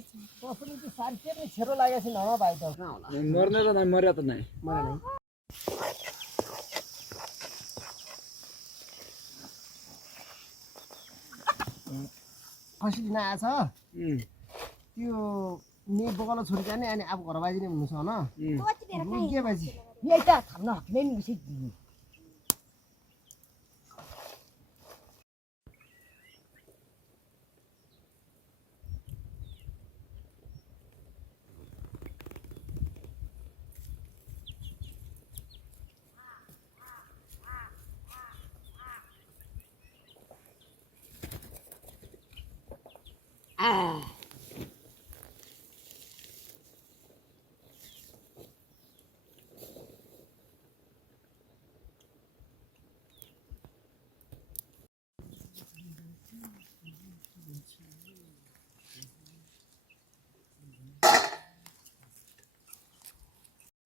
कसरी चाहिँ सारी के पनि छेरो लागेको छैन होला भाइ त कहाँ होला मर्ने त नै मर्या त नै मलाई नै खसी दिन आएछ त्यो नि बोकलो छोरी जाने अनि अब घर बाजी नै हुनु छ हैन के बाजी यही त थाम्न हक्ने नि बिसि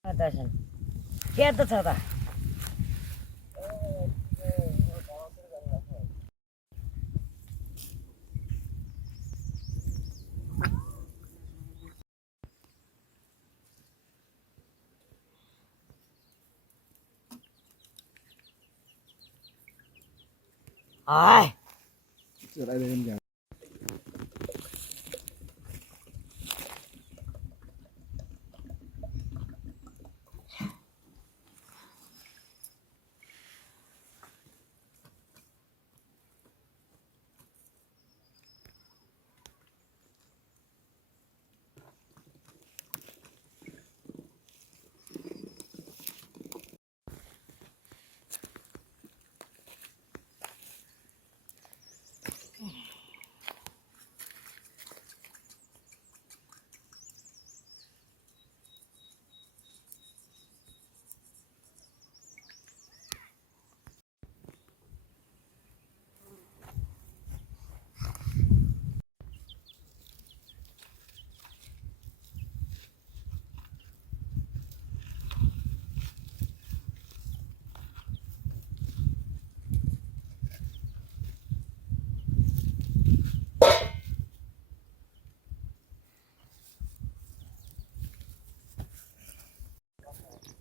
दर्शन के त छ त आय चलाइदिनु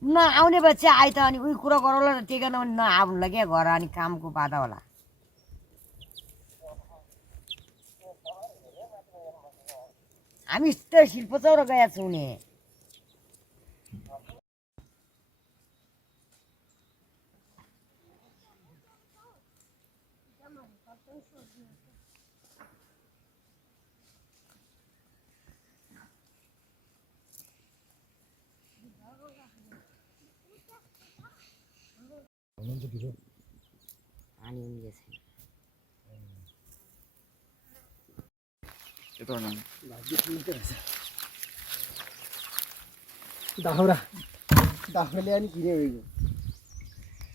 नआउने बच्चा आइ त अनि उही कुरा गरौँला त टेकेन भने नआउनुला क्या घर अनि कामको बाधा होला हामी त शिल्पचौर गएका छौँ नि अनि उनले छैन दाहुरा दाहुराले अनि किने भएको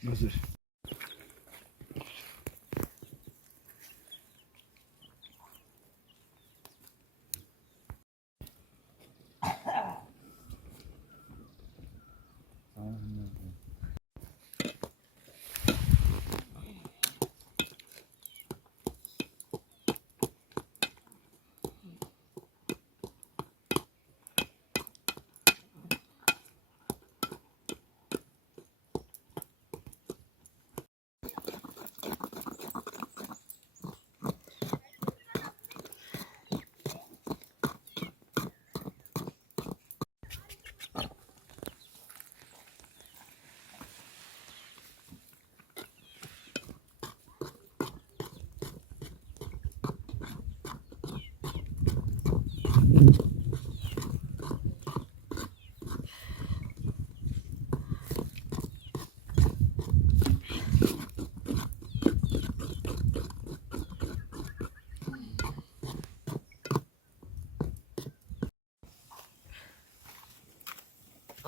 हजुर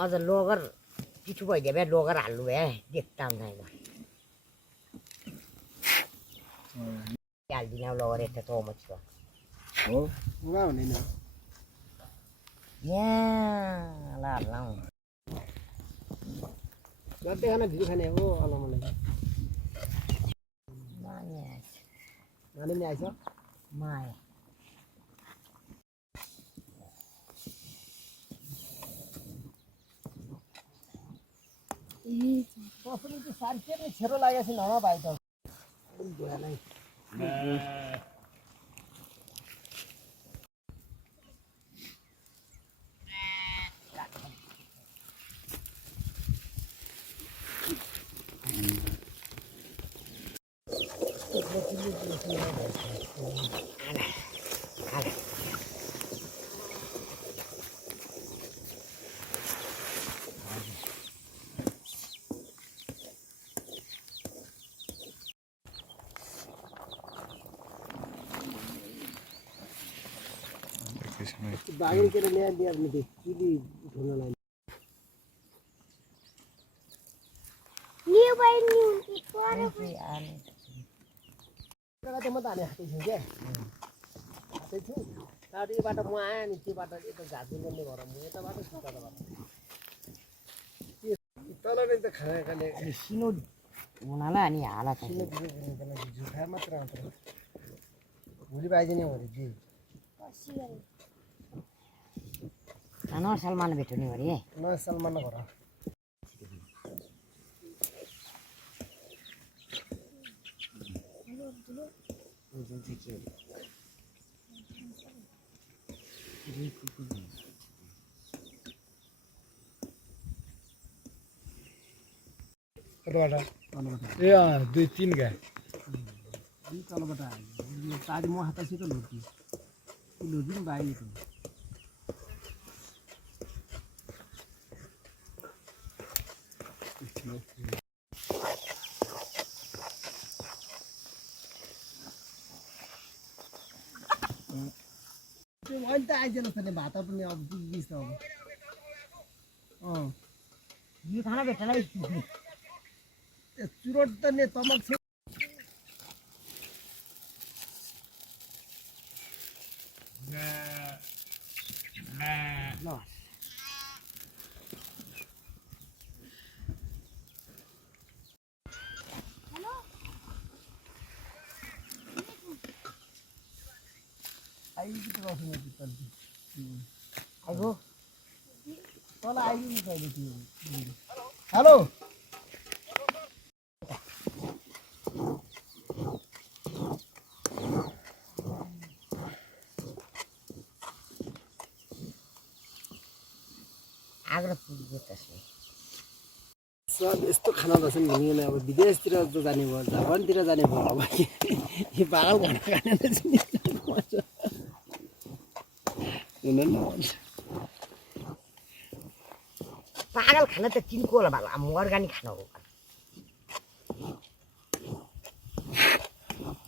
अझ लोगर पिठो भइदियो भए लोगर हाल्नु भए देख्दा हुँदैन हालिदिने अब लोगर यता चौमच छ हो उहाँ हुँदैन यहाँ ल लाउँ जति खाना भित्र खाने हो अलमलाई नानी आएछ नानी नि आएछ माया कसरी त्यो सारी के पनि छेरो लागेको छैन हँ भाइ त भएनै बागल के लिए दिया अपने किली ढूंढना लाइन न्यू बाय न्यू इक्वार कता म त हाने हाते छु के हाते छु ताडी बाटो म आए नि त्यो बाटो यता झार्दै गर्ने भएर म यता बाटो छु तल बाटो तल नै त खाना खाने सिनो हुनालाई अनि हाला छ जुठा मात्र आउँछ भोलि बाइदिने हो जी नयाँ सलमान भेट्ने हो रे न सलमान घर ए अँ 2-3 गाई तलबाट आयो ताजी म हातसित लोटी लोटी पनि बाहिर अहिले त आइदिनु छ नि भात पनि अब बिस अब यो खाना भेट्नलाई चुरोट त नि तमक छ ल आइदिनु गर्छु म तल आइगो तल आइदिनु कहिले त्यो हेलो आग्रो पुग्यो त्यसले सब यस्तो खाना रहेछ नि भने अब विदेशतिर जो जाने भयो जापानतिर जाने भयो अब यो पागल खाना खाने रहेछ नि पागल खाना त तिनको होला भाइ म अर्गानिक खाना हो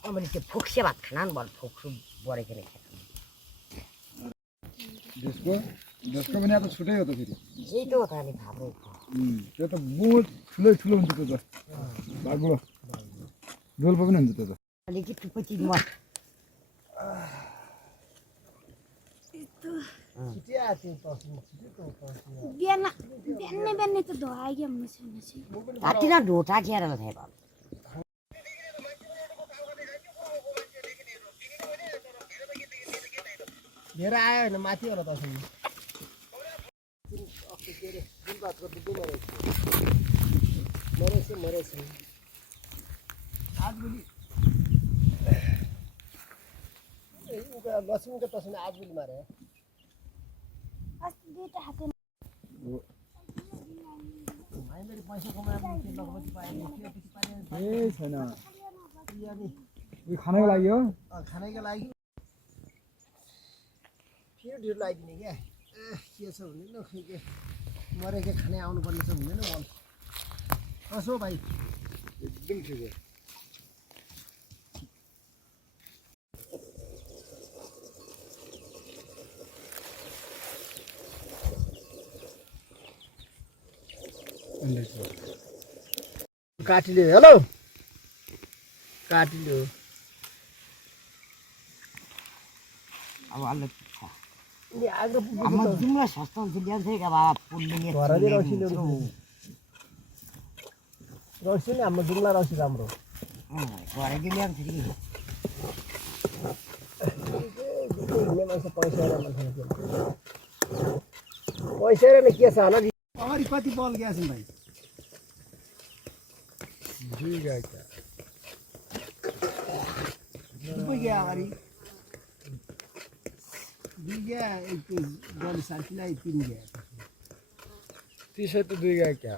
अब त्यो फोक्से भात खाना नि भयो फोक्सु बढेको नै देशको पनि अब छुटै हो त फेरि यही त हो त अनि फाप्रो त्यो त बहुत ठुलो ठुलो हुन्छ त्यो त बाग्लो डोल्पो पनि हुन्छ त्यो त अलिकति पछि म छिटिया त्यो तस्नु छिटो तस्नु बिहान त धोआइयो भने हातिना ढोटा खेर थाहा भयो धेरै आयो भने माथि होला तस्नु जुन बातको दुःख मरेछ आज भोलि लक्ष्मीको तस्नु आज भोलि मारे अस्ति दुईटा हाते भाइले पैसा कमाएर के लगपछि पाएन के पछि पाएन ए छैन अनि उयो खानको लागि हो खानाको लागि फेरि ढिलो लगाइदिने क्या के छ भने न खै के मरेको खाने आउनुपर्ने छ हुँदैन मन कसो भाइ एकदम ठिक हो काटिल्यो हेलो काटिल्यो अब अलि नि आग्रो हाम्रो जुम्ला सस्तो हुन्छ ल्याउँछ क्या बाबा पुल्ने घरले रसिलो रसी नि हाम्रो जुम्ला रसी राम्रो घरैले ल्याउँछ कि हिँड्ने मान्छे पैसा पैसा र के छ होला अगाडि कति बल ग्यास भाइ दुई गाई क्या दुई गया अगाडि दुई गया एक गली साथीलाई 3 गया त्यसै त दुई गाई क्या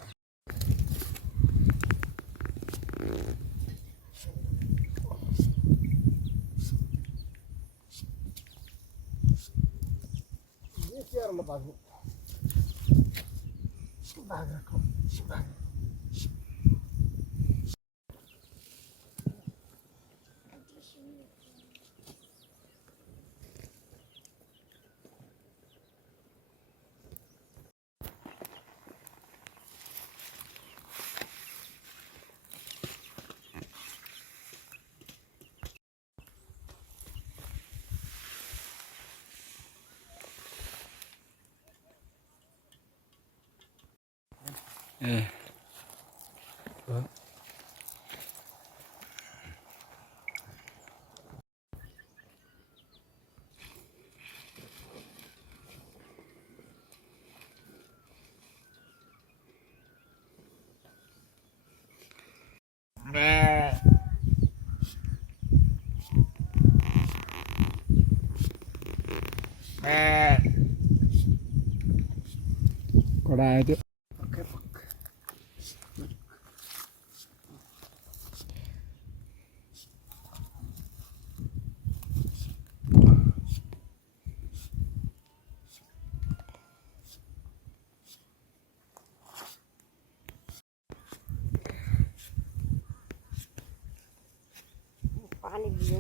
ये चेयरमा बस्नु बाख्राको कडा आयो त्यो पानी दियो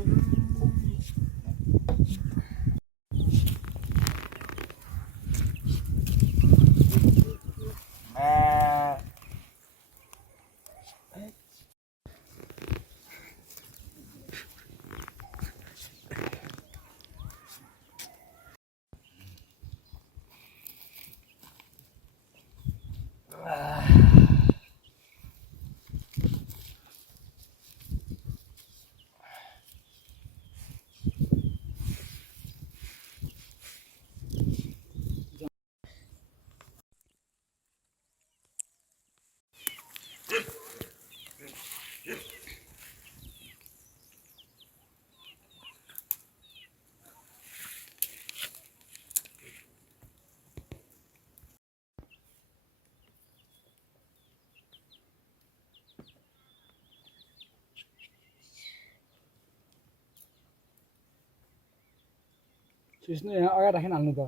सिस्नु यहाँ अगाडि राखिन हाल्नु त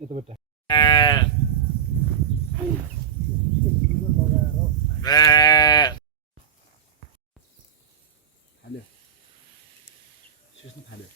यताबाट हाल्यो सिस्नु थाल्यो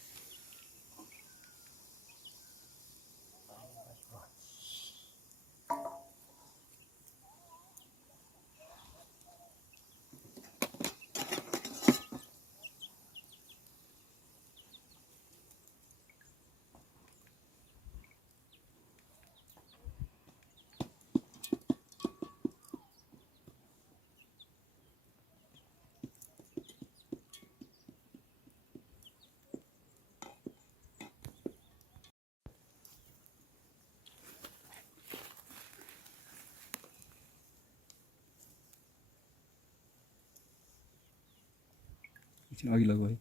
एकछिन अघि लगो है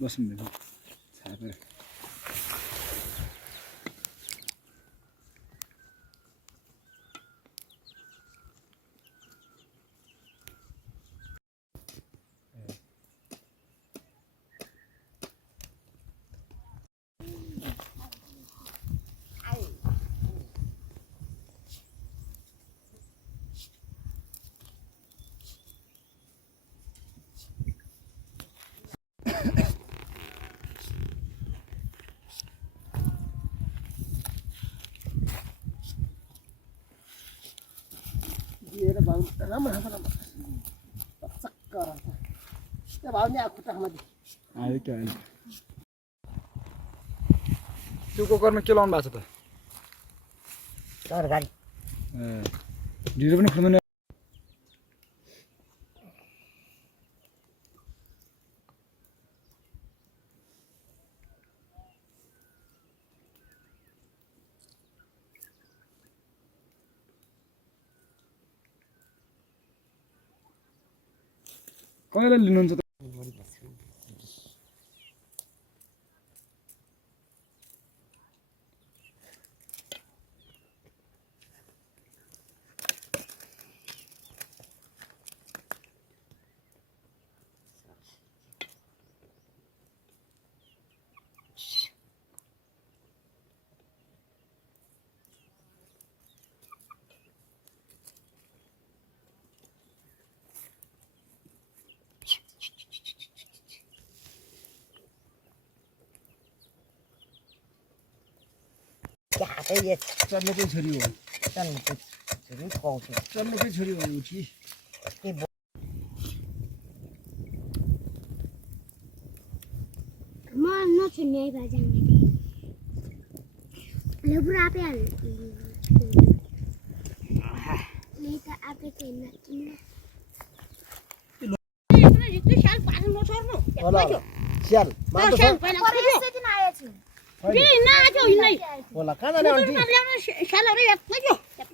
बस्नु छापेर दिएर भाउ राम्रो राम्रो चक्क त्यो भाउ नि खुट्टा खामा आयो क्या त्यो कुकरमा के लाउनु भएको छ त तरकारी ए ढिँडो पनि खाँदैन कहिले लिनुहुन्छ त क्या हातै ये चल्नेकै छोरी हो चल नि पाउँछु चल्नेकै छोरी हो उठी म नछुन्ने है बाजा लेबुर आपे हाल नहीं त आपे छैन होला स्याल मान्छे होला कहाँ जाने आन्टी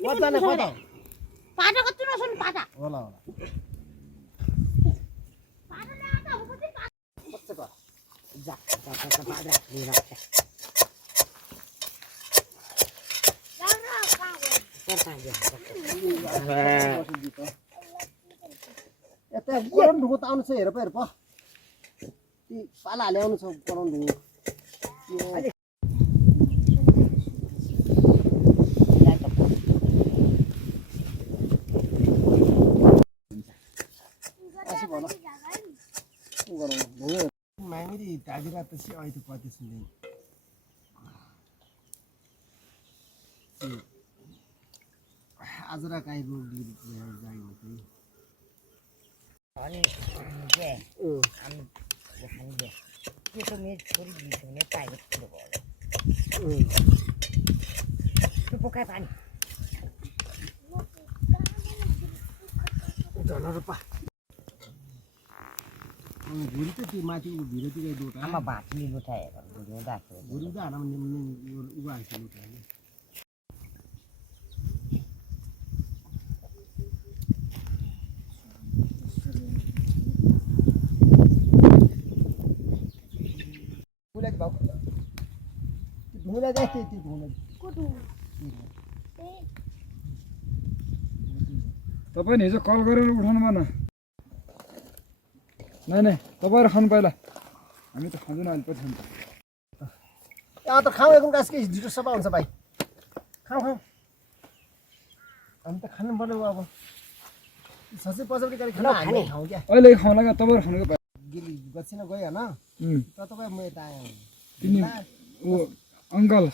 कता न कता होला होला यता गरम ढुङ्गो त आउनु छ हेर प ती पाला ल्याउनु छ गरम ढुङ्गो मागेरी दागिरा त सी अहिले पति सुन्दै आज र काहीको जागिन अनि के हामी खाने त्यो त मेरो छोरी दिन्छ भने पाएको कुरो भयो त्यो पोकाइ पानी धनहरू पा भुरी त त्यो माथि भिरतिर दुटा आमा भातले लुटाए भुँदा भुरी त हाना उ आएको लुटा ढुङ्गा जाए त्यो ढुङ्गा तपाईले हिजो कल गरेर उठाउनु भएन नै तपाईहरु खानु पहिला हामी त खाँदैन अहिले पछि खान्छ यहाँ त खाऊ एकौँ गाँस के ढिटो सफा हुन्छ भाइ खाऊ खाऊ हामी त खानु पर्यो अब सबै पछाडि गरी खाने खाउँ क्या अहिले खाउँला क्या तपाईहरु खानुको पाए गिली गच्छिन गयो होइन त तपाईँ म यता आएँ तिमी ओ अंकल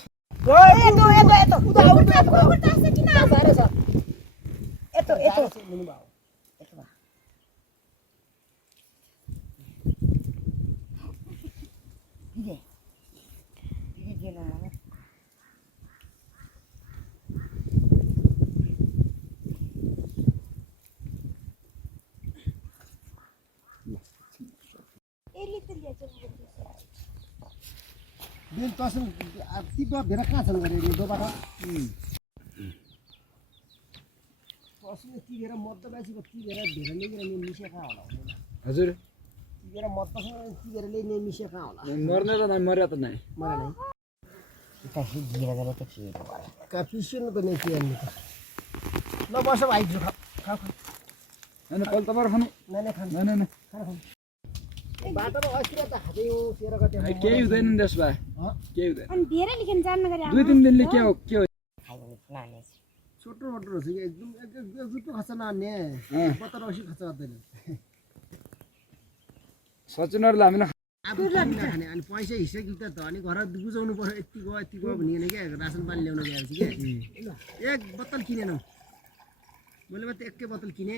दिन तसन तिब्बा भेर कहाँ छन् गरे दोबाट तसन तिबेर मद्द बासीको तिबेर भेर ल्याइएर मिसिया कहाँ होला हजुर तिबेर मद्दसँग तिबेर ल्याइने मिसिया कहाँ होला मर्ने त नै मर्या त नै मलाई नै kita gira gara त के भयो का पिसिनु त नै के अनि त ल बस भाइ खा खा हैन कल तपाईहरु खानु नानी खानु नै खाना खानु बाटोमा अस्तिर त खाँदै हो 13 गते केही हुँदैन देश भाइ केही हुँदैन अनि धेरै लेखिन जान्न गरे 2-3 दिनले के हो खाइने नानी छोटो मोटो रहेछ कि एकदम जुटो खर्च नान्ने बत्तर औसी खर्च गर्दैन सचिनहरुले हामीलाई अब खाने अनि पैसा हिस्सा कि त अनि घर बुझाउनु पर्यो यति गयो भनिएन क्या रासन पानी ल्याउन गएपछि के एक बोतल किनेन मैले मात्रै एकै बोतल किने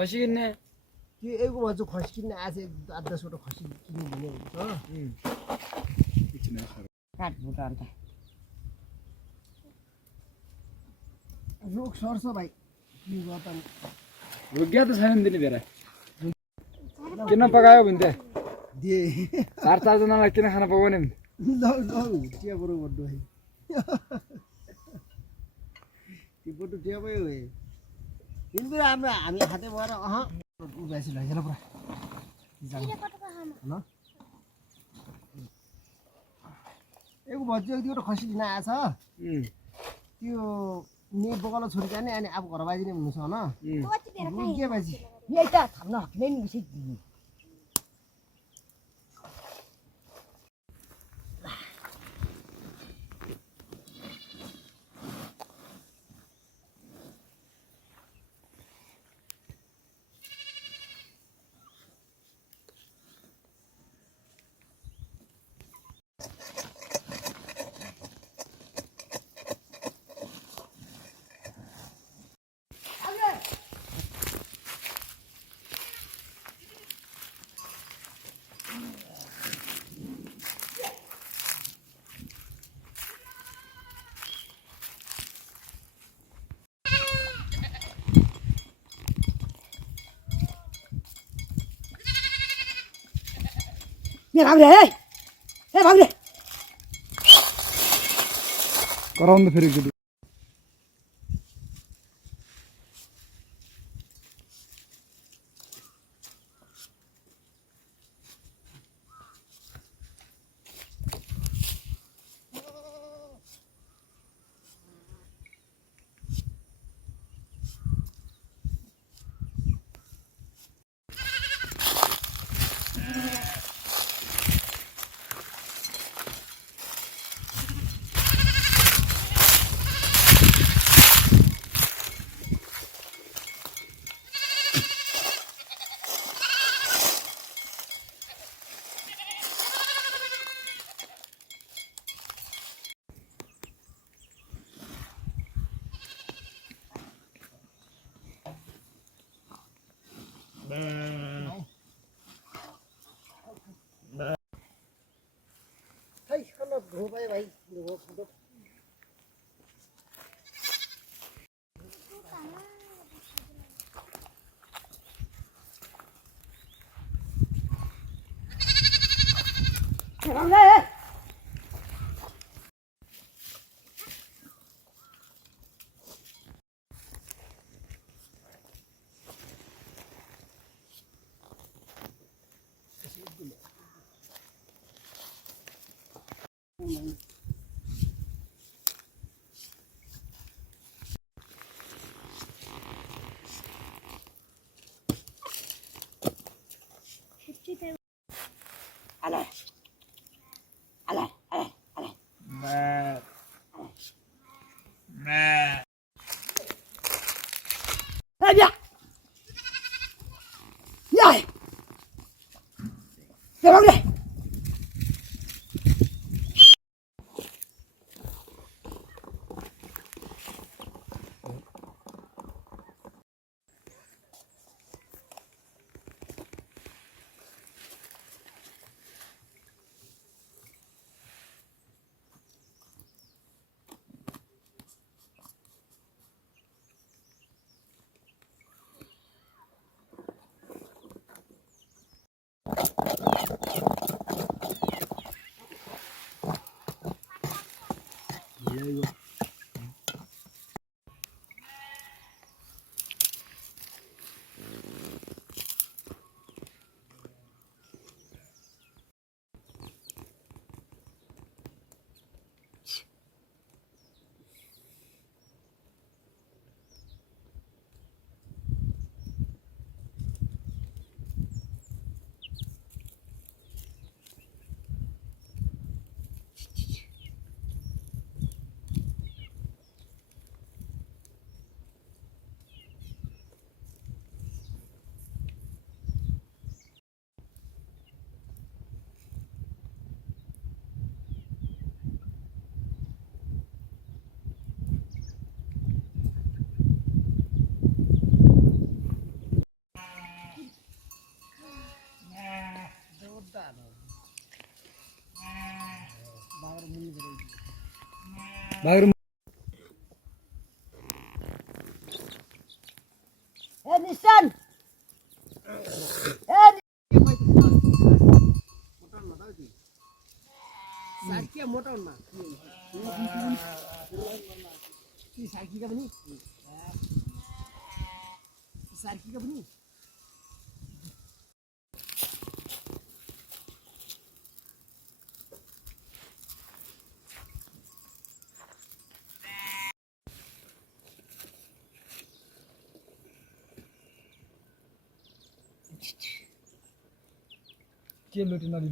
खसी किन्ने त्यो एउटा भन्छु खसी किन्ने आज 8-10 वटा खसी किन्नु दिने हुन्छ एकछिन है। काट फुट अन्त रोग सर्छ भाइ के गर्दा नि रोगिया त छैन नि दिने बेला किन पकायो भने त्यहाँ दे 4-4 जनालाई किन खाना पकाउने भने ल चिया बरु बड्डो है त्यो बड्डो चिया भयो है तिम्रो हामी हाते भएर उभ्यासी लगेर पुरा ल एक बज्यो त्यो खसी लिन आएछ त्यो नि बोकालो छोरी जाने अनि अब घर बाजिने भन्नु छ होइन के बाजी यही त थाप्न हक्ने नि उसै दिनु ए भाग्रे ए भाग्रे कराउनु फेरि केटी खै कन धो पाए भाइ धो फुटो ए भाग्रे ale ale ale ale eh dia ya ya भाग्रे बाहेर ए निशान ए सारखी मोठा होणार ती सारखी का बनी सारखी का बनी के लोटी नदी